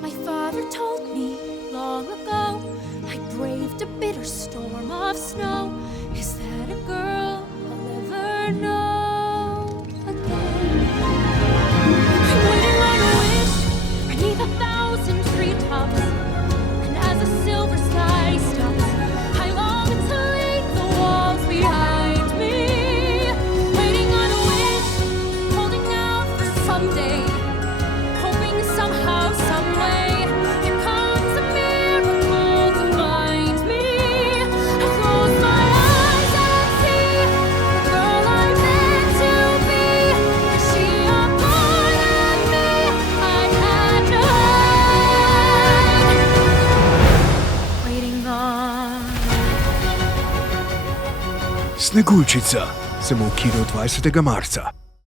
My father told me long ago I braved a bitter storm of snow. Is that a girl I'll ever know again? I'm waiting on a wish beneath 1,000 treetops, and as the silver sky stops, I long to leave the walls behind me. Waiting on a wish, holding out for someday, hoping somehow, someway, here comes a miracle to find me. I close my eyes and see the girl I'm meant to be. Is she a part of me I had to hide? Waiting on. Sneguljčica, samo v kinu 20. marca.